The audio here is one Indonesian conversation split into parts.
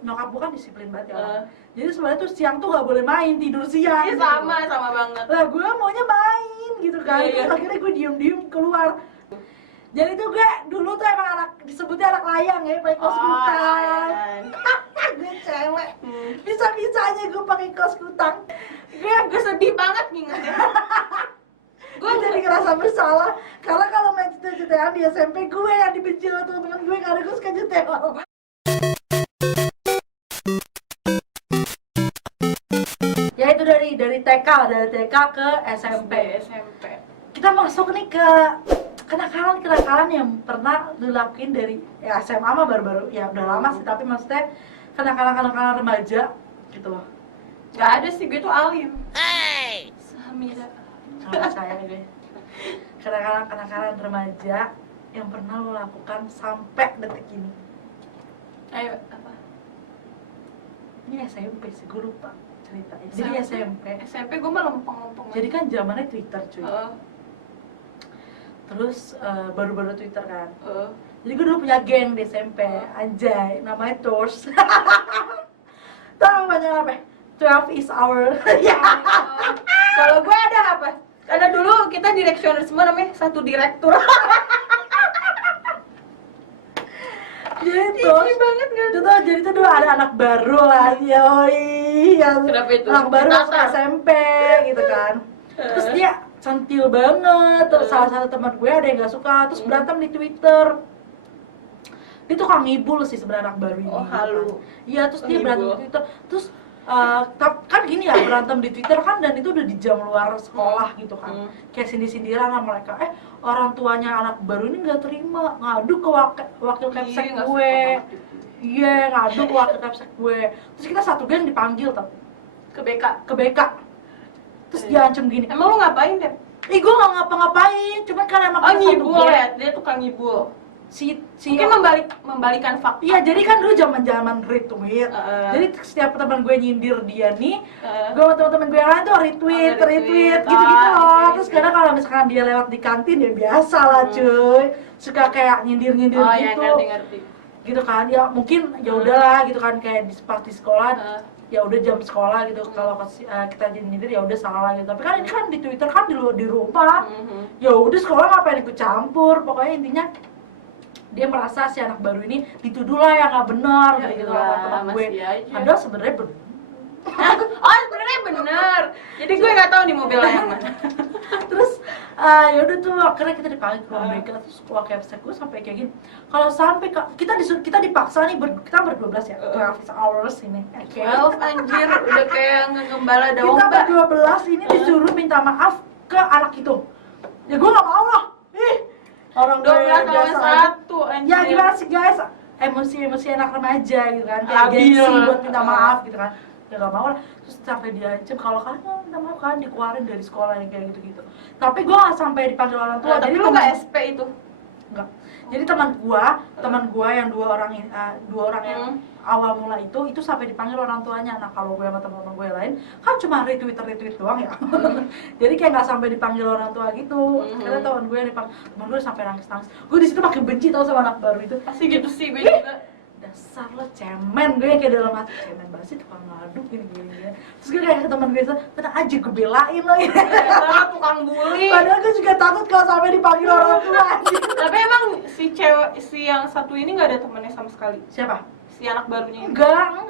nyokap gue kan disiplin banget ya. Jadi sebenarnya tuh siang tuh nggak boleh main, tidur siang. Iya, sama banget. Lah gue maunya main gitu kan. Terus akhirnya gue diem keluar. Jadi tuh gue dulu tuh emang anak disebutnya anak layang ya, pakai kaos kutang. Gue cewek. Bisa-bisanya gue pakai kaos kutang. Gue sedih banget ngingetnya. Gue jadi ngerasa bersalah karena kalau main cete-cetean di SMP gue yang dibenci sama teman-teman gue karena gue suka cetek. Ya itu dari TK ke SMP. Kita masuk nih ke kenakalan yang pernah dilakuin dari ya SMA mah baru-baru ya udah lama sih, tapi maksudnya kenakalan remaja gitu loh. Gak ada sih, gue tuh alim. Hamida. Sama saya gue. Kenakalan remaja yang pernah lo lakukan sampai detik ini. Ayo, apa? Ini SMP sih, gue lupa ceritanya. Jadi SMP gue mah lempeng-lempeng. jadi kan zamannya Twitter cuy. Terus baru-baru Twitter kan. Jadi gue dulu punya geng di SMP, anjay, namanya Tours. Tahu banyak apa? 12 is our. Kalau gue ada apa? Karena dulu kita direksioner semua namanya satu direktur. Jadi banget kan? Itu tuh jadi tuh dulu ada anak baru lah, yoi. Kenapa itu? Anak baru masuk SMP gitu kan. Terus dia centil banget. Terus salah satu teman gue ada yang nggak suka, terus berantem di Twitter. Dia tukang ngibul sih sebenarnya anak baru ini. Oh, halu. Iya, terus dia berantem di Twitter. Terus kan gini ya, berantem di Twitter kan, dan itu udah di jam luar sekolah gitu kan. Kayak sindir-sindiran sama mereka. Orang tuanya anak baru ini nggak terima, ngadu ke wakil kapsek gue. Iya, ngadu ke wakil kapsek gue. Terus kita satu geng dipanggil tuh Ke BK. Terus dia ancam gini. Emang lu ngapain, Dep? Gue nggak ngapa-ngapain, cuman karena emang kita satu ngibul geng. ya, dia tukang ngibul. Mungkin Mungkin membalikan fakta. iya, jadi kan dulu zaman retweet. Jadi setiap teman gue nyindir dia nih, gue sama teman-teman gue yang lain tuh retweet gitu-gitu loh. Terus kadang kalau misalkan dia lewat di kantin ya biasa lah cuy. Suka kayak nyindir gitu. Ya, ngerti. Gitu kan. Ya mungkin ya udahlah gitu kan, kayak pas di sekolah. Ya udah jam sekolah gitu, kalau kita jadi nyindir ya udah salah gitu. Tapi kan ini kan di Twitter kan di rumah. Ya udah sekolah ngapain ikut campur. Pokoknya intinya dia merasa si anak baru ini dituduh lah yang nggak benar gitu lah teman gue. Padahal sebenarnya benar. Sebenarnya benar. Jadi gue nggak tahu di mobil yang mana. Terus ya udah tuh akhirnya kita dipanggil ke ruang BK. Terus wakil gue sampai kayak gini. Kalau sampai kita dipaksa nih kita ber-12 ya. 12 hours ini. 12 anjir, udah kayak ngegembala Kita domba. ber-12 ini disuruh minta maaf ke anak itu. Ya gue nggak mau lah. Orang 12 lawan 1 anjir. Ya gimana sih guys, emosi anak remaja gitu kan, kayak gengsi buat minta maaf gitu kan. Ya gak mau lah, terus sampai diancam kalau kalian minta maaf kan dikeluarin dari sekolah yang kayak gitu-gitu. Tapi gue gak sampai dipanggil orang tua. Tapi lu gak SP itu? Enggak. Jadi teman gua yang dua orang yang awal mula itu sampai dipanggil orang tuanya. Nah kalau gue sama teman-teman gue yang lain kan cuma retweet doang ya. Jadi kayak nggak sampai dipanggil orang tua gitu. Karena teman gue yang dipanggil, teman gue sampai nangis. Gue di situ makin benci tau sama anak baru itu. Pasti gitu sih gue juga. Dasar lo cemen, gue kayak dalam hati cemen banget sih, tukang ngaduk gini. Terus gue kayak ke teman gue itu, tenang aja gue belain lo ini. Tukang bully. Padahal gue juga takut kalau sampai dipanggil orang tua. Tapi emang si yang satu ini nggak ada temennya sama sekali. Siapa? Si anak barunya ini. Enggak,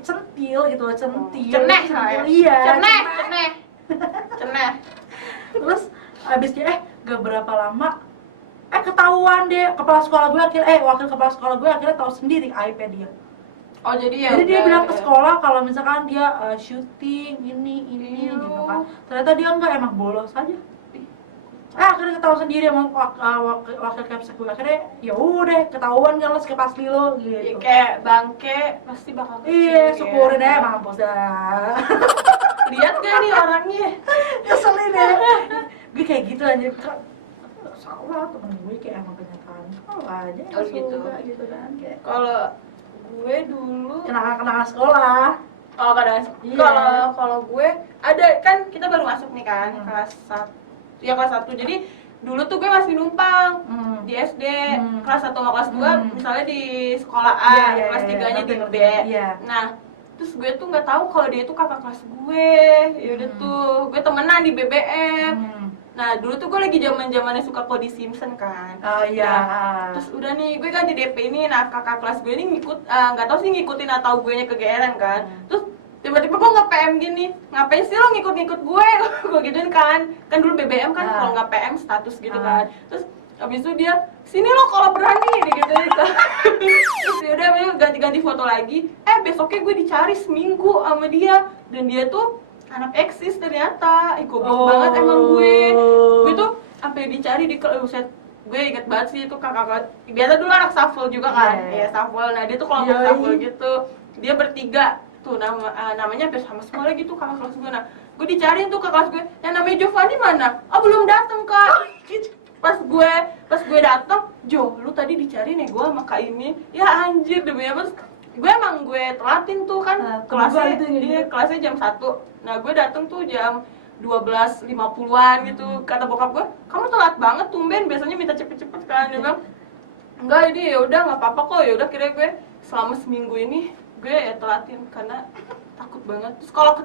centil gitu loh, centil. Ceneh. Iya. Ceneh. Terus abisnya gak berapa lama ketahuan deh wakil kepala sekolah gue akhirnya tahu sendiri IP dia. Oh jadi ya. Jadi dia bilang ke sekolah kalau misalkan dia syuting ini gitu kan. Ternyata dia enggak, emang bolos aja. Akhirnya ketahuan sendiri sama wakil kapsek gue. Akhirnya ya udah ketahuan kan lo kepas lo gitu. Ya, kayak bangke pasti bakal kecil. Iya, syukurin aja mampus dah. Lihat gak nih orangnya? Keselin deh. Gue kayak gitu aja. Salah temen gue kayak emang kenyataan. Kalau aja suka gitu kan. Kalau gue dulu kenangan sekolah. Kalau gue ada kan, kita baru masuk nih kan kelas 1. Ya kelas 1. Jadi dulu tuh gue masih numpang di SD kelas 1 sama kelas 2 misalnya di sekolah A, kelas 3-nya di B. Nah, terus gue tuh nggak tahu kalau dia tuh kakak kelas gue. Ya udah tuh, gue temenan di BBM. Nah, dulu tuh gue lagi zaman-zamannya suka Cody Simpson kan. Oh iya. Nah, terus udah nih, gue kan di DP ini, nah kakak kelas gue ini nggak tahu sih ngikutin atau gue nya kegeeran kan. Terus tiba-tiba gue nge-PM gini, ngapain sih lo ngikut-ngikut gue? Gue gituin kan dulu BBM kan kalau nggak PM status gitu kan. Terus abis itu dia, sini lo kalau berani digituin kan. Terus yaudah ganti-ganti foto lagi. Besoknya gue dicari seminggu sama dia. Dan dia tuh anak eksis ternyata. Goblok banget emang gue. Gue tuh sampai dicari di set. Gue inget banget sih itu kakak biasa dulu anak shuffle juga kan. Iya shuffle. Nah dia tuh kalau mau shuffle gitu, dia bertiga tuh namanya hampir sama semua lagi tuh kakak kelas gue. Nah gue dicariin tuh kakak kelas gue, yang namanya Giovanni mana? Belum dateng kak. Pas gue dateng, Jo, lu tadi dicariin ya gue sama kak ini. Ya anjir demi apa? Gue emang gue telatin tuh kan kelasnya jam 1. Nah gue dateng tuh jam 12.50-an gitu. Kata bokap gue, kamu telat banget tumben, biasanya minta cepet-cepet kan. Dia bilang, enggak ini ya udah nggak apa-apa kok. Ya udah kira gue selama seminggu ini gue ya telatin karena takut banget. Terus kalau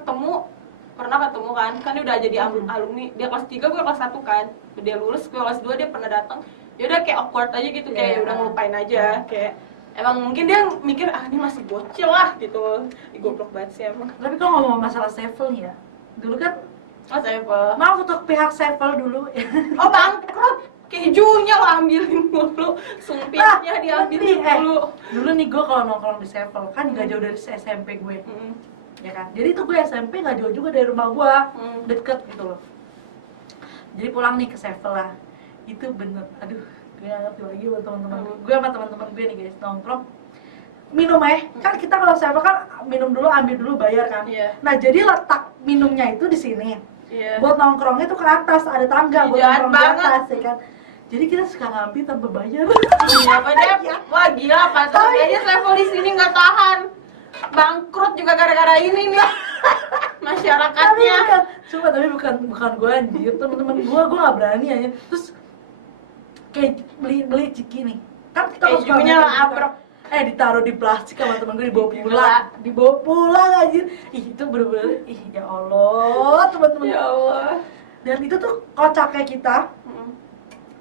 pernah ketemu kan dia udah jadi alumni. Dia kelas 3, gue kelas 1 kan. Dia lulus, gue kelas 2, dia pernah datang. Ya udah kayak awkward aja gitu, kayak udah ngelupain aja. Kayak emang mungkin dia mikir ini masih bocil lah gitu. Goblok banget sih emang. Tapi kalau ngomong masalah Sevel nih ya, dulu kan Sevel. maaf untuk pihak Sevel dulu. Bangkrut. Kejunya lo ambilin mulu, sumpitnya diambilin dulu. Dulu nih gue kalau nongkrong di Sevel kan nggak jauh dari SMP gue, ya kan. Jadi tuh gue SMP nggak jauh juga dari rumah gue, deket gitu loh. Jadi pulang nih ke Sevel lah, itu bener, aduh, gue nggak ngerti lagi buat teman-teman gue sama teman-teman gue nih guys nongkrong. Minum kan kita kalau Sevel kan minum dulu, ambil dulu, bayar kan. Nah jadi letak minumnya itu di sini. Buat nongkrongnya tuh ke atas, ada tangga buat nongkrong di atas, ya kan. Jadi kita suka ngambil tanpa bayar. Iya, padahal wah gila, pantas aja Sevel di sini nggak tahan. Bangkrut juga gara-gara ini nih. Masyarakatnya. Tapi bukan gue anjir, temen-temen gue nggak berani aja. Terus kayak beli ciki nih. Kan kita kejunya lah abrek. Ditaruh di plastik sama temen gue, dibawa pulang anjir. Itu bener-bener ya Allah, teman-teman. Ya Allah. Dan itu tuh kocaknya kita.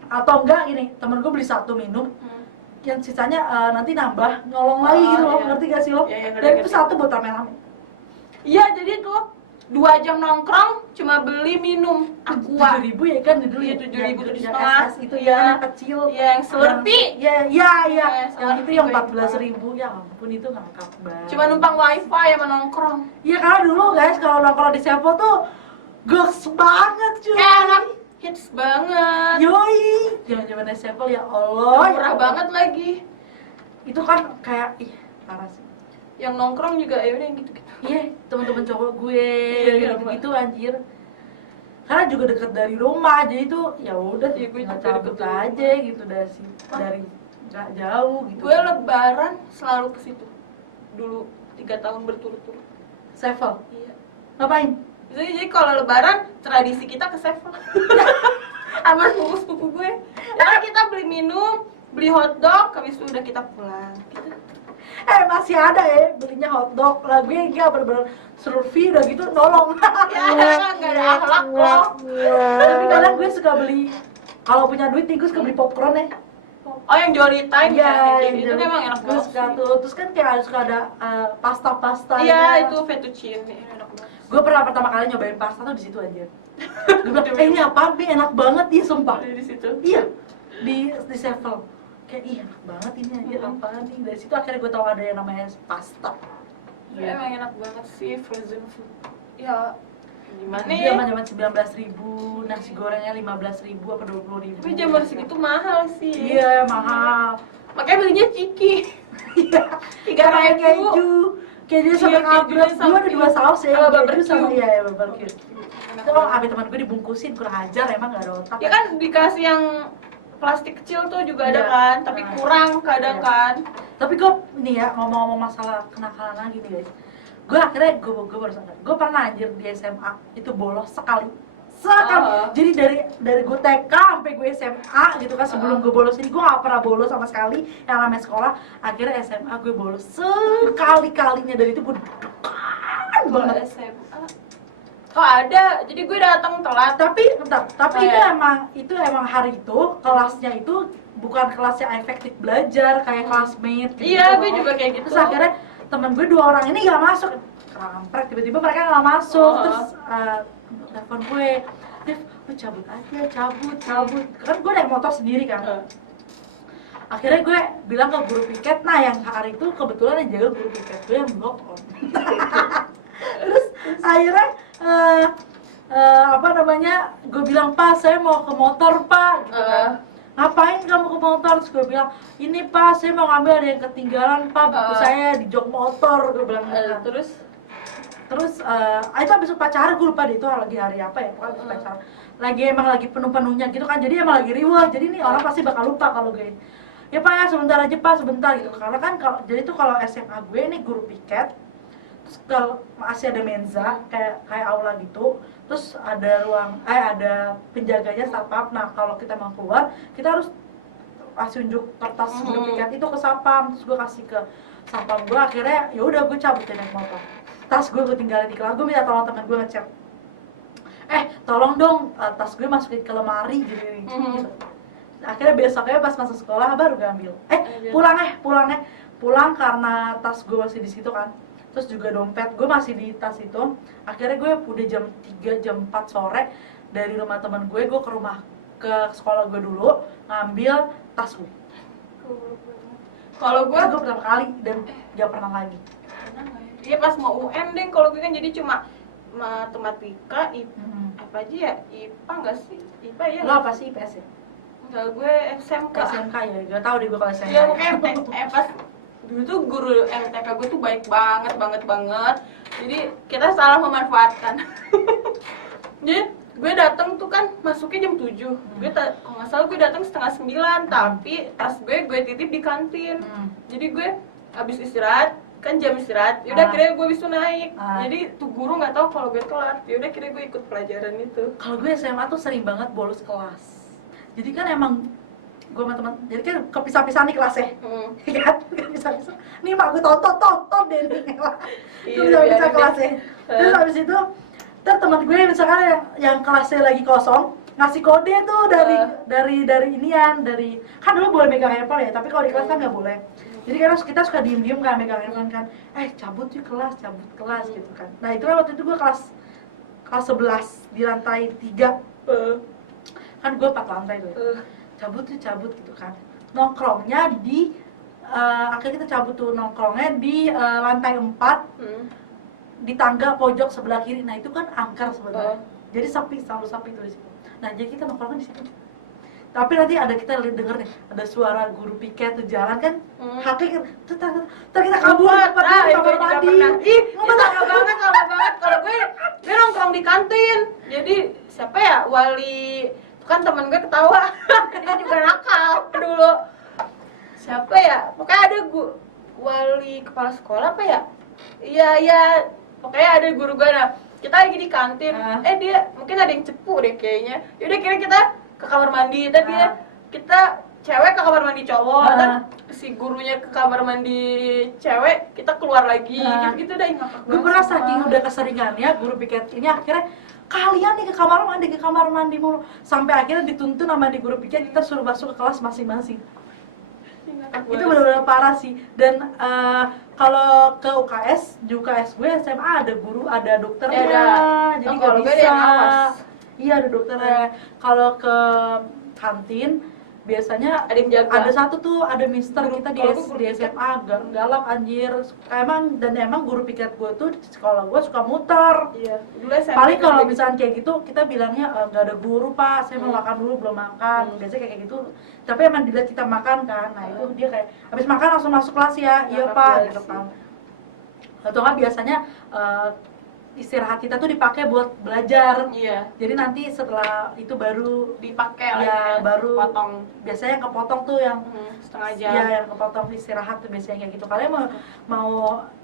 Atau enggak gini, temen gue beli 1 minum, yang sisanya nanti nambah, nyolong lagi gitu loh, ngerti gak sih lo? Dan itu 1 buat rame-rame. Iya, jadi tuh 2 jam nongkrong cuma beli minum Aqua. 7.000 ya kan dulu ya? 7.000 yang SS itu ya, yang kecil. Yang Slurpee. Iya. Yang itu yang 14.000, ya ampun itu ngangkap banget. Cuma numpang wifi sama nongkrong. Iya karena dulu guys, kalau nongkrong di Sevel tuh goks banget cuy. Enak. Hits banget. Yoi, zaman Sevel ya Allah. Murah banget lagi. Itu kan kayak parah sih. Yang nongkrong juga ya udah gitu-gitu. Iya, teman-teman cowok gue gitu anjir. Karena juga deket dari rumah, jadi tuh ya udah cabut aja gitu dari nggak jauh gitu. Gue lebaran selalu ke situ. Dulu 3 tahun berturut-turut. Sevel. Iya. Ngapain? Jadi kalau lebaran tradisi kita ke Sevel. Sama sepupu-sepupu gue. Ya kita beli minum, beli hotdog, habis itu udah kita pulang. Gitu. Masih ada ya belinya hotdog. Lah gue enggak bener-bener Slurpee udah gitu nolong. Ya enggak ada akhlak loh. Tapi kadang gue suka beli, kalau punya duit nih gue suka beli popcorn ya. Oh yang Jolly Time ya, itu memang enak banget. Terus kan kayak suka ada pasta-pasta. Iya, itu fettuccine enak banget. Gue pernah pertama kali nyobain pasta tuh di situ aja. Gue bilang, ini apa Bi? Enak banget ya sumpah. Di situ. Iya, di Sevel. Kayak enak banget ini aja apaan nih. Dari situ akhirnya gue tahu ada yang namanya pasta. Ya, emang enak banget sih frozen food. Ya gimana ya? ya? Zaman 19.000, nasi gorengnya 15.000 apa 20.000. Tapi zaman segitu mahal sih. Iya mahal. Makanya belinya ciki. Iya. 3 keju. Keju sama kabrek. Gue ada 2 saus ya. Keju sama barbecue. Itu abis teman gue dibungkusin kurang ajar, emang gak ada otak. Ya kan dikasih yang plastik kecil tuh juga ada kan, tapi kurang kadang kan. Tapi gue nih ya ngomong-ngomong masalah kenakalan lagi nih guys. Gue akhirnya gue baru sadar. Gue pernah anjir di SMA itu bolos sekali kan. Jadi dari gue TK sampai gue SMA gitu kan, sebelum gue bolos ini gue gak pernah bolos sama sekali yang namanya sekolah. Akhirnya SMA gue bolos sekali-kalinya, dari itu gue deg-degan banget. SMA oh ada, jadi gue datang telat. Tapi itu emang hari itu kelasnya itu bukan kelas yang efektif belajar kayak classmate gitu. Iya, gue juga kayak gitu. Terus akhirnya temen gue 2 orang ini gak masuk, kampret, tiba-tiba mereka gak masuk. Terus telepon gue, Dev, lu cabut aja, cabut kan gue naik motor sendiri kan. Akhirnya gue bilang ke guru piket, nah yang hari itu kebetulan yang jaga guru piket gue yang blok on. Terus akhirnya gue bilang, Pak saya mau ke motor Pak gitu kan. Ngapain kamu ke motor? Terus gue bilang, ini Pak saya mau ngambil, ada yang ketinggalan Pak, buku saya di jok motor. Gue bilang terus itu habis upacara, gue lupa deh itu lagi hari apa ya, pokoknya upacara lagi penuh-penuhnya gitu kan, jadi emang lagi riwah, jadi nih orang pasti bakal lupa kalau gue ya Pak ya sebentar aja Pak, sebentar gitu. Karena kan jadi tuh kalau SMA gue nih guru piket, terus kalau masih ada menza kayak aula gitu, terus ada ada penjaganya satpam. Nah kalau kita mau keluar kita harus kasih unjuk kertas guru piket itu ke satpam. Terus gue kasih ke satpam gue, akhirnya ya udah gue cabut naik motor. Tas gue tinggalin di kelas, gue minta tolong teman gue ngecek, tolong dong tas gue masukin ke lemari gitu. Akhirnya besoknya pas masuk sekolah baru gue ambil. Pulang karena tas gue masih di situ kan. Terus juga dompet gue masih di tas itu. Akhirnya gue udah jam 3, jam 4 sore dari rumah teman gue ke sekolah gue dulu ngambil tas gue. Kalau gue pertama kali dan gak pernah lagi. Iya pas mau UN deh, kalau gue kan jadi cuma matematika, apa aja ya, IPA nggak sih? IPA ya? Lo apa sih IPS ya? Enggak, gue SMK. SMK ya, gak tau deh gue kalau SMK. Iya pokoknya pas dulu tuh guru MTK gue tuh baik banget. Jadi kita salah memanfaatkan. Jadi gue datang tuh kan masuknya jam 7. Gue kalau nggak salah gue datang setengah 9, tapi tas gue titip di kantin. Jadi gue habis istirahat, kan jam istirahat, yaudah akhirnya gue bisa naik. Jadi tuh guru nggak tahu kalau gue telat, yaudah akhirnya gue ikut pelajaran itu. Kalau gue SMA tuh sering banget bolos kelas. Jadi kan emang gue sama teman, jadi kan kepisah-pisah nih kelasnya. Iya kan, kepisah-pisah. Nih mak gue tonton deh nih. Kepisah-pisah kelasnya. Terus habis itu teman gue misalkan yang kelasnya lagi kosong, ngasih kode tuh dari kan dulu boleh megang handphone ya, tapi kalau di kelas kan nggak boleh. Jadi kan kita suka diem-diem kan megang handphone kan, cabut kelas gitu kan. Nah itu waktu itu gue kelas 11 di lantai 3, kan gue 4 lantai tuh. Cabut gitu kan. Nongkrongnya di akhirnya kita cabut tuh nongkrongnya di lantai 4, di tangga pojok sebelah kiri. Nah itu kan angker sebenarnya. Jadi selalu sepi tuh di situ. Nah jadi kita nongkrongnya di situ. Tapi nanti kita denger nih, ada suara guru piket tuh jalan kan, hakik, terus kita kabur ke kamar mandi. Lama banget. Kalau gue nongkrong di kantin. Jadi siapa ya, wali, kan temen gue ketawa, dia juga nakal dulu. Siapa ya, pokoknya ada wali kepala sekolah apa ya? Iya, pokoknya ada guru gue. Nah kita lagi di kantin, dia mungkin ada yang cepu deh kayaknya. Yaudah kira kita ke kamar mandi, dan kita cewek ke kamar mandi cowok, dan si gurunya ke kamar mandi cewek, kita keluar lagi, gitu dah. Gue pernah saking udah keseringannya guru piket ini, akhirnya kalian nih ke kamar mandi mulu, sampai akhirnya dituntun sama di guru piket, kita suruh masuk ke kelas masing-masing. Itu benar-benar parah sih. Dan kalau ke di UKS gue SMA ada guru, ada dokternya, jadi nggak bisa. Iya ada dokternya. Kalau ke kantin biasanya ada yang jaga. Ada satu tuh, ada mister kita di SMA galak anjir. Emang guru piket gue tuh di sekolah gue suka muter. Iya. Paling kalau misalnya kayak gitu kita bilangnya nggak ada guru Pak, saya mau makan dulu, belum makan. Biasanya kayak gitu. Tapi emang dilihat kita makan kan. Nah itu dia kayak habis makan langsung masuk kelas ya. Iya Pak gitu kan. Atau kan biasanya istirahat kita tuh dipakai buat belajar. Iya. Jadi nanti setelah itu baru Dipakai ya lagi, baru potong biasanya yang kepotong tuh yang setengah jam. ya yang kepotong istirahat tuh biasanya kayak gitu. Kalian mau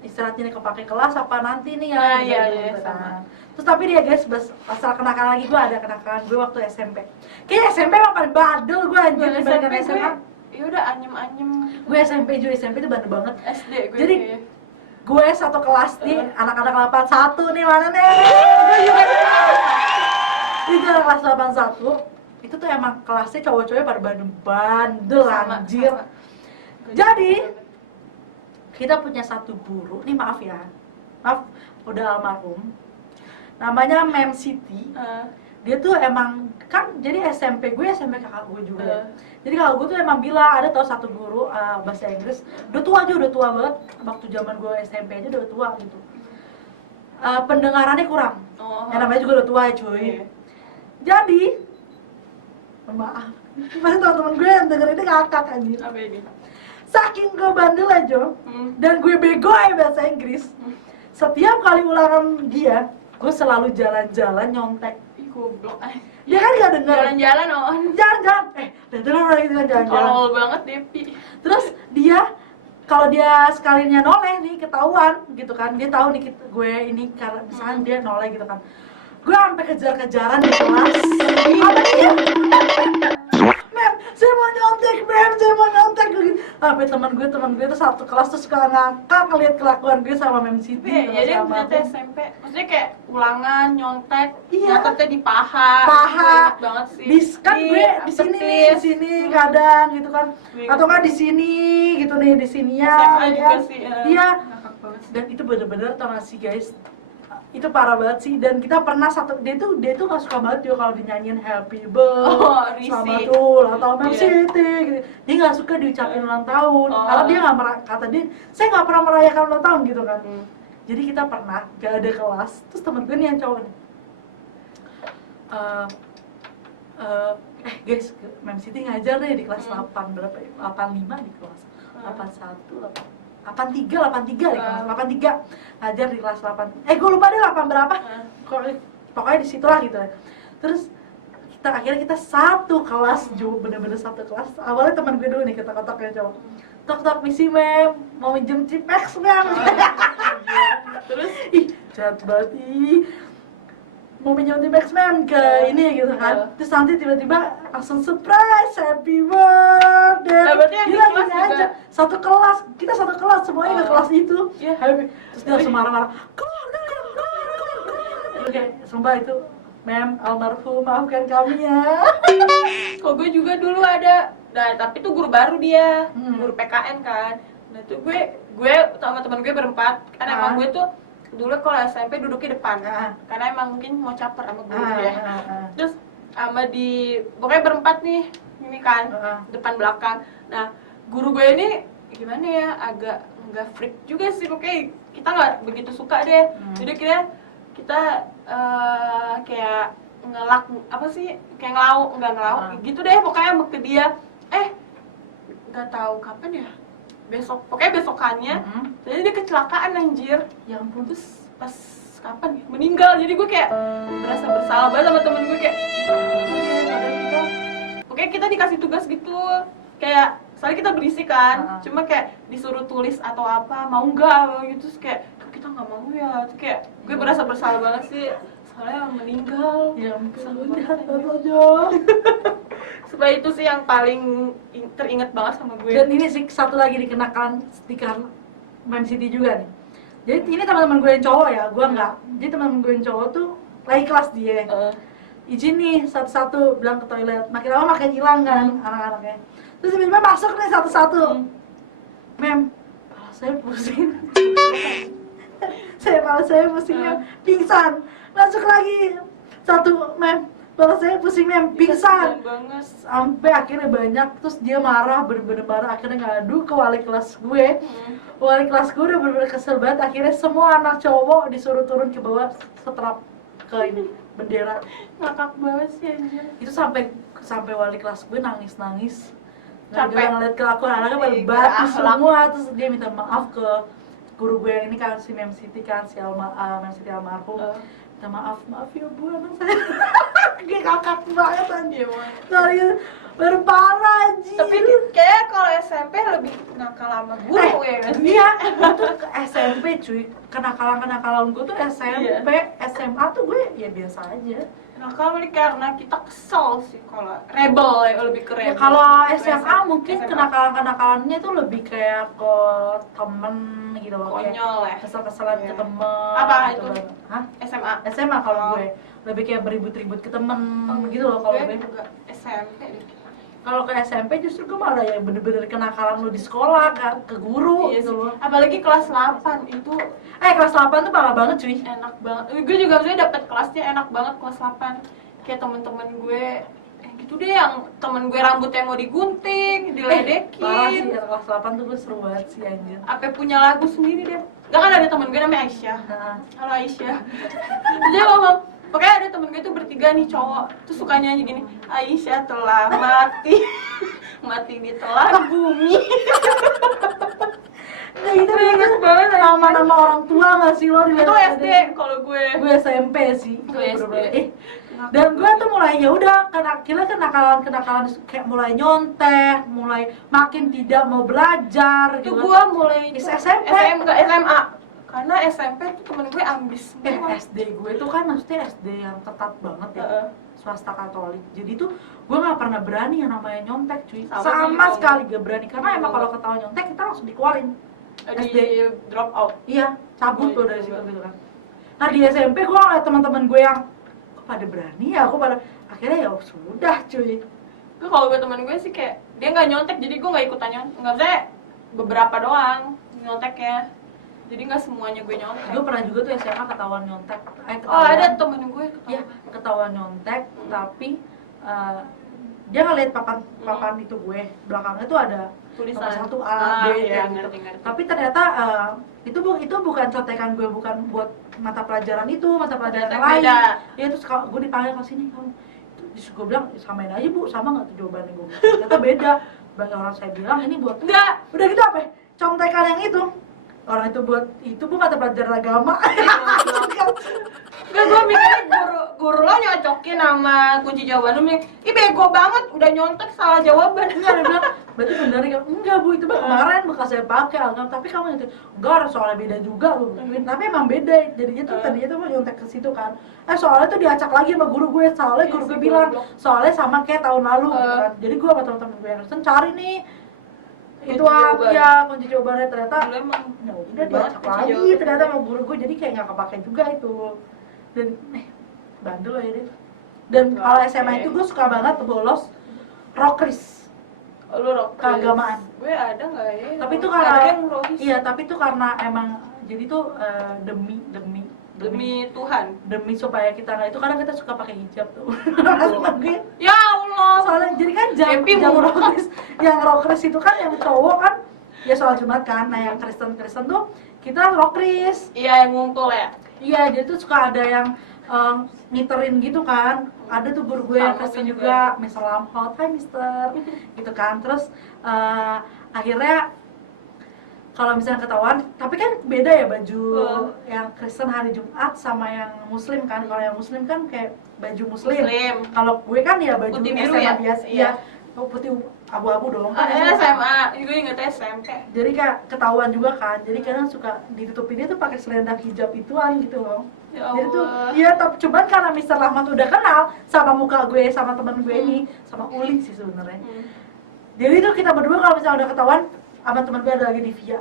istirahatnya nih kepake kelas apa nanti nih ya? Nah, gitu, iya, gitu, iya, gitu sama. kan. Terus tapi dia guys, masalah kenakalan lagi, gue ada kenakalan gue waktu SMP. Kayaknya SMP mah paling bandel gue anjir dibandingkan SMA. Ya udah anyem-anyem. Gue SMP tuh bandel banget. SD gue. Jadi kayak. gue satu kelas nih, anak-anak 81 nih mana nih? Itu anak kelas 81. Itu tuh emang kelasnya cowok-cowoknya pada bandel Sama, anjir. sama. Jadi kita punya satu guru, nih maaf ya, maaf udah almarhum, namanya Mem Siti. Dia tuh emang kan jadi SMP gue SMP kakak gue juga ya. Jadi kalau gue tuh emang bilang ada tau satu guru bahasa Inggris, udah tua banget, waktu zaman gue SMP aja udah tua gitu. Pendengarannya kurang, yang namanya juga udah tua ya cuy. Jadi maaf, pasti teman-teman gue yang denger ini ngakak anjir. Apa ini? Saking gue bandel aja, dan gue bego ya bahasa Inggris. Setiap kali ulangan dia, gue selalu jalan-jalan nyontek. Ih, goblok. Dia kan gak denger. Jalan-jalan, On. Jalan-jalan. Dengar orang gitu kan jalan-jalan. Tolol banget, Depi. Terus dia kalau dia sekalinya noleh nih ketahuan gitu kan. Dia tahu nih gue ini karena misalkan dia noleh gitu kan. Gue sampai kejar-kejaran di kelas. Apa dia? Mem, saya mau nyontek, Mem, saya mau nyontek gitu. Sampai teman gue tuh satu kelas tuh suka ngakak ngeliat kelakuan gue sama Mem Siti. Jadi ternyata SMP, maksudnya kayak ulangan, nyontek, Iya. nyatetnya di paha. Paha. Gue inget banget sih. Kan gue di sini nih, di sini kadang gitu kan. Atau nggak di sini gitu nih, di sini ya. SMA juga sih. Iya. Ngakak banget sih. Dan itu bener-bener tau gak sih guys, itu parah banget sih. Dan kita pernah dia tuh gak suka banget juga kalau dinyanyiin happy birthday sama risih. tuh atau Mem Iya. Siti gitu. Dia gak suka diucapin ulang tahun karena dia kata dia saya gak pernah merayakan ulang tahun gitu kan. Jadi kita pernah gak ada kelas, terus temen gue nih yang cowok nih guys, Mem Siti ngajar deh di kelas 8 berapa ya? 85 di kelas 81 83 di kelas 83 ngajar di kelas 8 gue lupa deh 8 berapa pokoknya di situ lah gitu. Terus kita satu kelas bener-bener satu kelas. Awalnya teman gue dulu nih ketok-ketoknya cowok, tok misi Mem, mau minjem Cipex Mem. Terus jahat banget mau minjem Cipex Mem ke ini gitu kan. Terus nanti tiba-tiba langsung surprise happy birthday. Berarti yang di Gila, kelas gini juga? aja satu kelas, kita satu kelas semuanya ke kelas itu. Happy. Terus dia langsung marah-marah, keluar. Oke, sumpah itu Mem almarhum, maafkan kami ya. Kok gue juga dulu ada, nah tapi tuh guru baru dia, guru PKN kan. Nah tuh gue sama teman gue berempat, kan emang gue tuh dulu kalau SMP duduk di depan, karena emang mungkin mau caper sama guru ya. Terus sama pokoknya berempat nih, ini kan, depan belakang. Nah guru gue ini gimana ya, agak nggak freak juga sih, pokoknya kita nggak begitu suka deh. Jadi kita kayak ngelak apa sih, kayak nggak ngelauk gitu deh pokoknya ke dia. Nggak tahu kapan ya, pokoknya besokannya jadi dia kecelakaan anjir. Ya ampun. Terus pas kapan ya, meninggal. Jadi gue kayak merasa bersalah banget sama temen gue, kayak pokoknya kita dikasih tugas gitu, kayak soalnya kita berisik kan, cuma kayak disuruh tulis atau apa, mau nggak gitu. Terus kayak kita nggak mau ya. Terus kayak gue merasa bersalah banget sih, soalnya meninggal. Ya ampun, Jahat jahat aja. Supaya itu sih yang paling teringat banget sama gue. Dan ini sih satu lagi dikenakan stiker Mem Siti juga nih. Jadi ini teman-teman gue yang cowok ya, gue enggak. Jadi teman-teman gue yang cowok tuh lagi kelas dia. Izin nih satu-satu bilang ke toilet. Makin lama makin hilang kan anak-anaknya. Terus tiba-tiba masuk nih satu-satu. Mem, kepala saya pusing. Kepala saya pusing, Mem. Pingsan. Masuk lagi. Satu, Mem. Kepala saya pusing, Mem. Pingsan. Sampai akhirnya banyak, terus dia marah, bener-bener marah. Akhirnya ngadu ke wali kelas gue. Wali kelas gue udah bener-bener kesel banget. Akhirnya semua anak cowok disuruh turun ke bawah, seterap ke ini bendera. Ngakak banget sih anjir. Itu sampai wali kelas gue nangis-nangis. Capek. Gara-gara ngeliat kelakuan anaknya pada batu semua. Terus dia minta maaf ke guru gue yang ini kan si Mem Siti kan, Mem Siti almarhum. Minta maaf ya Bu, emang saya dia kakak banget anjir. Sorry, berparah anjir. Tapi kayak kalau SMP lebih nakal sama guru ya kan? Iya, gue tuh ke SMP cuy. Kenakalan gue tuh SMP, SMA tuh gue ya biasa aja. Nakal ini karena kita kesel sih kalau rebel ya, lebih ke Ya, rebel. kalau SMA mungkin SMA. kenakalan-kenakalannya tuh lebih kayak ke temen gitu loh, kayak Konyol ya. kesel-keselan ke Iya. temen. Apa gitu itu? loh. Hah? SMA. SMA kalau Oh. gue lebih kayak beribut-ribut ke temen gitu loh kalau gue. juga SMP deh. Kalau ke SMP justru gue malah yang bener-bener kenakalan lu di sekolah ke guru Iya gitu sih. loh. Apalagi kelas 8 itu Kelas 8 tuh parah banget cuy. enak banget. Gue juga maksudnya dapet kelasnya enak banget kelas 8. Kayak temen-temen gue gitu deh, yang temen gue rambutnya mau digunting, diledekin. Parah sih, ya, kelas 8 tuh gue seru banget sih anjir. Apa punya lagu sendiri deh. Gak kan ada temen gue namanya Aisyah. Nah, Halo Aisyah. Dia ngomong, pokoknya ada temen gue tuh bertiga nih cowok, tuh suka nyanyi gini, Aisyah telah mati, mati di telan bumi. nah itu Ingat banget nama-nama orang tua gak sih lo di Itu SD kalau gue. Gue SMP sih. Gue SD. Dan gue tuh mulai ya udah kenakalan kayak mulai nyontek, mulai makin tidak mau belajar Itu gitu. gue mulai Is SMP. enggak SMA. Karena SMP tuh temen gue ambis semua. SD gue tuh kan maksudnya SD yang ketat banget ya. Heeh. Swasta Katolik. Jadi tuh gue nggak pernah berani yang namanya nyontek cuy. Sama Sama sih, sekali gak berani karena emang kalau ketahuan nyontek kita langsung dikeluarin. Di drop out. Iya, cabut Oh, tuh iya dari juga. situ gitu kan. Nah di SMP gue ngeliat teman-teman gue yang kok pada berani ya, aku pada akhirnya ya sudah cuy. Gue kalau gue temen gue sih kayak dia nggak nyontek, jadi gue nggak ikutan nyontek. Nggak saya beberapa doang nyonteknya. Jadi nggak semuanya gue nyontek. Gue pernah juga tuh SMA ketahuan nyontek. Oh ada temen gue Iya, ketahuan. ketahuan nyontek, tapi dia ngeliat papan itu gue, belakangnya tuh ada Tulisan. nomor 1 A, B, iya, gitu. ngerti. Tapi ternyata itu bukan contekan gue, bukan buat mata pelajaran itu, mata pelajaran yang lain. Beda. Ya terus gue dipanggil ke sini kamu. Terus gue bilang samain aja Bu, sama nggak tuh jawabannya gue? Ternyata beda. Banyak orang saya bilang ini buat Enggak. udah gitu apa? Contekan yang itu. Orang itu buat itu Bu mata pelajaran agama. Enggak, gue mikirnya guru lo nyocokin sama kunci jawaban lu. Ih bego banget, udah nyontek salah jawaban. Enggak, dia bilang, berarti bener kan? Enggak Bu, itu mah kemarin bekas saya pakai agam, tapi kamu itu enggak, soalnya beda juga Bu. Tapi emang beda, jadinya tuh tadinya tuh mau nyontek ke situ kan. Soalnya tuh diacak lagi sama guru gue, soalnya guru gue bilang, soalnya sama kayak tahun lalu gitu kan. Jadi gue sama teman-teman gue yang Kristen cari nih itu Kunci ya kunci jawabannya, ternyata Lu emang ya udah diacak kunci lagi jawaban. ternyata sama guru gue, jadi kayak nggak kepake juga itu. Dan bandel lah ya deh. Dan kalau SMA itu gue suka banget bolos rockris. Oh, lu rock Keagamaan. Gue ada nggak ya? Tapi itu Ada karena yang rohis. iya, tapi itu karena emang jadi tuh Demi Tuhan. demi supaya kita nggak itu, kadang kita suka pakai hijab tuh. Gue Ya Allah. soalnya jadi kan jam Happy jam mulu. rockris, yang rockris itu kan yang cowok kan ya soal Jumat kan. Nah yang Kristen tuh kita rockris. Iya yang ngumpul ya. Iya, dia tuh suka ada yang ngiterin gitu kan. Ada tuh guru gue yang Sama Kristen gue juga, Mr. Lamhot, hai Mister, gitu kan. Terus akhirnya kalau misalnya ketahuan, tapi kan beda ya baju yang Kristen hari Jumat sama yang Muslim kan. Kalau yang Muslim kan kayak baju Muslim. Kalau gue kan ya baju Putih biru SMA ya? biasa. Iya. Iya, putih abu-abu dong. SMA, gue ingetnya SMP. Jadi kayak ketahuan juga kan. Jadi kadang suka ditutupinnya tuh pakai selendang hijab ituan gitu loh. Ya Jadi tuh, Allah. iya, cuman karena Mr. Rahmat udah kenal sama muka gue, sama temen gue ini, sama Uli sih sebenarnya. Jadi tuh kita berdua kalau misalnya udah ketahuan, sama temen gue ada lagi di Via,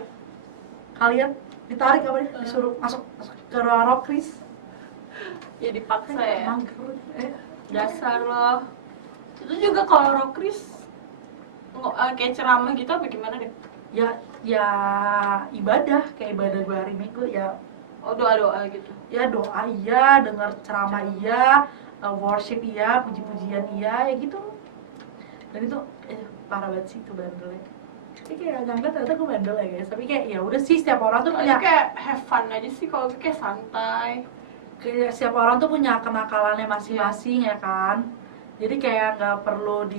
kalian ditarik apa nih, disuruh masuk ke ruang rockris. Ya dipaksa ya. Mangkrut. Dasar loh. Itu juga kalau rockris kayak ceramah gitu apa gimana deh? Ya ibadah, kayak ibadah gue hari Minggu ya. Oh doa-doa gitu. Ya doa iya, dengar ceramah iya, worship iya, puji-pujian iya, ya gitu. Dan itu parah banget sih itu bandelnya. Tapi kayak nyangka ternyata gue bandel ya guys. Tapi kayak ya udah sih, setiap orang tuh punya kayak have fun aja sih, kalau gue kayak santai. kayak setiap orang tuh punya kenakalannya masing-masing ya kan. Jadi kayak nggak perlu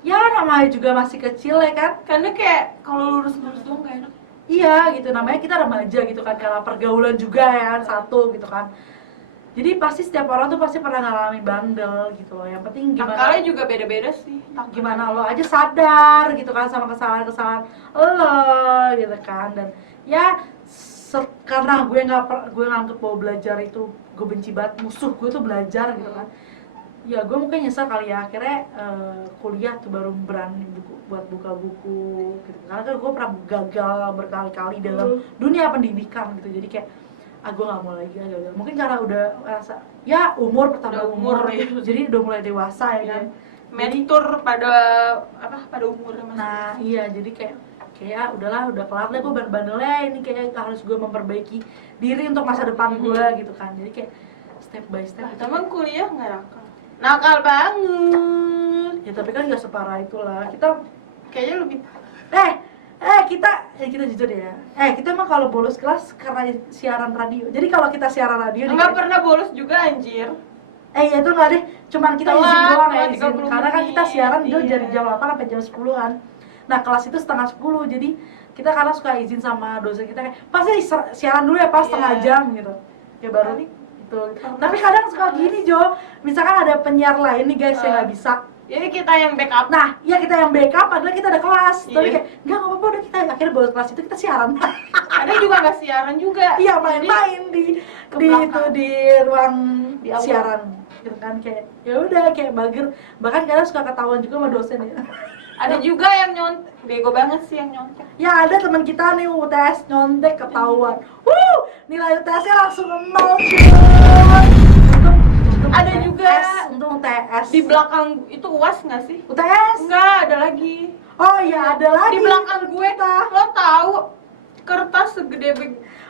ya namanya juga masih kecil ya kan. Karena kayak kalau lurus-lurus doang gak enak. Iya gitu, namanya kita remaja gitu kan, karena pergaulan juga ya kan, satu gitu kan. Jadi pasti setiap orang tuh pasti pernah ngalamin bandel gitu loh. Yang penting gimana Akalnya juga beda-beda sih. gimana lo aja sadar gitu kan sama kesalahan-kesalahan lo gitu kan. Dan ya karena gue nganggep bahwa belajar itu gue benci banget, musuh gue tuh belajar gitu kan. Ya gue mungkin nyesel kali ya, akhirnya kuliah tuh baru berani buat buka buku gitu. Karena kan gue pernah gagal berkali-kali dalam dunia pendidikan gitu. Jadi kayak gue nggak mau lagi aja. Mungkin karena udah rasa ya umur pertama Udah umur, umur ya. jadi udah mulai dewasa ya kan. Mentor pada umur mas. Nah iya, jadi kayak udahlah, udah kelar deh gue bandelnya, ini kayak harus gue memperbaiki diri untuk masa depan gue gitu kan. Jadi kayak step by step. Emang kuliah nggak nakal banget. Ya tapi kan nggak separah itulah. Kita Kayaknya lebih kita jujur ya. Kita emang kalau bolos kelas karena siaran radio. Jadi kalau kita siaran radio nggak pernah bolos juga anjir. Ya itu nggak deh, cuman kita izin Telat, doang ya, telat izin. 30 Karena kan kita menit, siaran itu iya. dari jam 8 sampai jam 10 kan. Nah kelas itu setengah 10, jadi kita karena suka izin sama dosen kita kayak pasti siaran dulu ya pas setengah Iya. jam gitu. Ya baru nih gitu. Tapi kadang suka gini Jo, misalkan ada penyiar lain nih guys yang nggak bisa. Jadi kita yang backup. Nah, ya kita yang backup padahal kita ada kelas. Iya. Tapi kayak enggak apa-apa, udah kita akhirnya bolos kelas itu kita siaran. Ada juga nggak siaran juga. Iya, main-main di belakang. itu di ruang Di aula. siaran gitu kan, kayak ya udah kayak bager. Bahkan kadang suka ketahuan juga sama dosen ya. Ada juga yang nyontek. Bego banget sih yang nyontek. Ya ada teman kita nih UTS nyontek ketahuan. Nilai UTS-nya langsung 0 cuy. Ada juga. Untuk UTS. Di belakang itu UAS nggak sih? UTS. Enggak, ada lagi. Oh iya, ada lagi. Di belakang gue, lo tahu kertas segede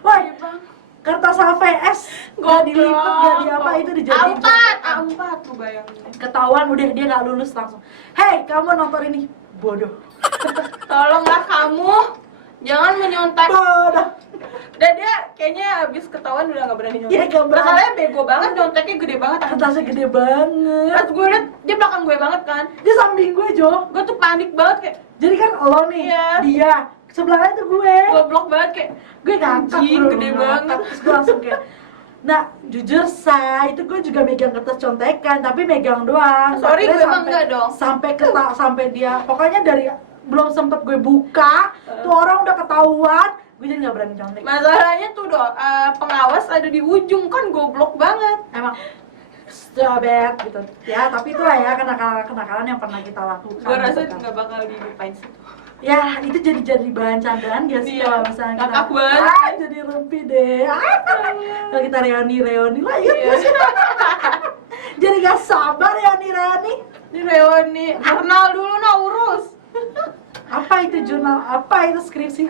Woi, banget. kertas HVS gak dilipet, gak di apa, itu dijadiin A4 tuh bayangin. ketahuan udah dia nggak lulus langsung. Hei, kamu nonton ini, bodoh. Tolonglah kamu jangan menyontek. Bodoh. Dan dia kayaknya abis ketahuan udah nggak berani nyontek. Iya, nggak berani. Masalahnya bego banget, nyonteknya gede banget. Kertasnya gede banget. Pas gue liat dia belakang gue banget kan. Dia samping gue Jo. Gue tuh panik banget kayak Jadi kan lo nih, Iya. dia sebelahnya tuh gue. goblok banget kayak Gue ngangkat anjing, bro, gede ngangkat. banget. Terus gue langsung kayak nah, jujur itu gue juga megang kertas contekan, tapi megang doang. Sorry, Akhirnya gue emang enggak dong. Sampai dia, pokoknya dari belum sempet gue buka, tuh orang udah ketahuan, gue jadi nggak berani contek. Masalahnya tuh pengawas ada di ujung kan, goblok banget. Emang strawberry gitu ya, tapi itulah ya kenakalan yang pernah kita lakukan. Gue rasa gitu kan. nggak bakal dilupain situ. Ya itu jadi bahan candaan gak sih Iya, kalau misalnya kita ngakak banget. jadi rumpi deh. Kalau kita reuni lah yuk. Iya. Jadi gak sabar reuni. Di reuni, jurnal dulu nah urus. Apa itu jurnal? Apa itu skripsi?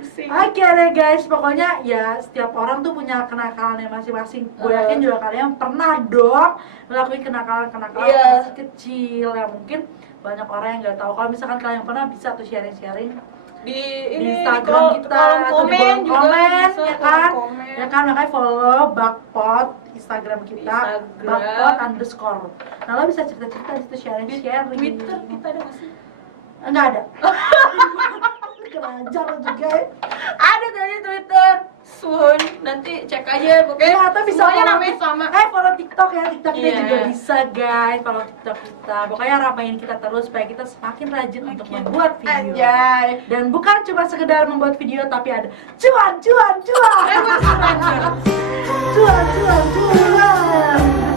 Pusing. Oke deh guys, pokoknya ya setiap orang tuh punya kenakalannya masing-masing. Gue yakin juga kalian pernah dong ngelakuin kenakalan Iya. masih kecil yang mungkin banyak orang yang nggak tahu. Kalau misalkan kalian pernah bisa tuh sharing-sharing Di di Instagram kita kolom atau di komen kolom juga komen bisa, ya kolom kan? komen. Ya kan, makanya follow Bakpot Instagram kita, Instagram. Bakpot_. Nah lo bisa cerita-cerita di situ, Di sharing-sharing. Twitter kita ada nggak sih? Enggak ada. Kelajar juga ya. Ada dari Twitter. Sun, nanti cek aja pokoknya. Ya, atau bisa semuanya follow namanya sama. follow TikTok ya, TikTok kita Iya. juga bisa guys, follow TikTok kita. Pokoknya rapain kita terus supaya kita semakin rajin untuk membuat video. Anjay. Dan bukan cuma sekedar membuat video, tapi ada cuan.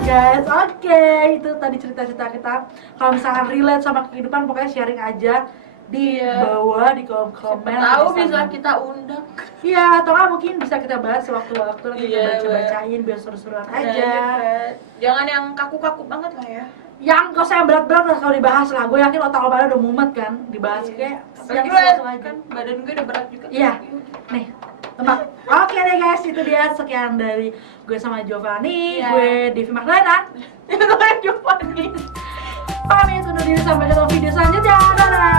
Guys, oke, itu tadi cerita-cerita kita. Kalau misalkan relate sama kehidupan, pokoknya sharing aja di Iya. bawah di kolom komen. Tahu di bisa sana. kita undang. Iya, atau nggak mungkin bisa kita bahas sewaktu-waktu, nanti kita Iya, baca-bacain biar seru-seruan aja. Iya, jangan yang kaku-kaku banget lah ya. Yang kalau saya berat-berat lah kalau dibahas lah, gue yakin otak lo pada udah mumet kan dibahas kayak yang Apalagi gue sesuatu aja. kan badan gue udah berat juga. Iya. Nih, tebak. Oke deh guys, itu dia sekian dari gue sama Giovanni, Iya. gue Devi Magdalena. Gue Giovanni. Pamit undur diri, sampai ketemu video selanjutnya. Dadah.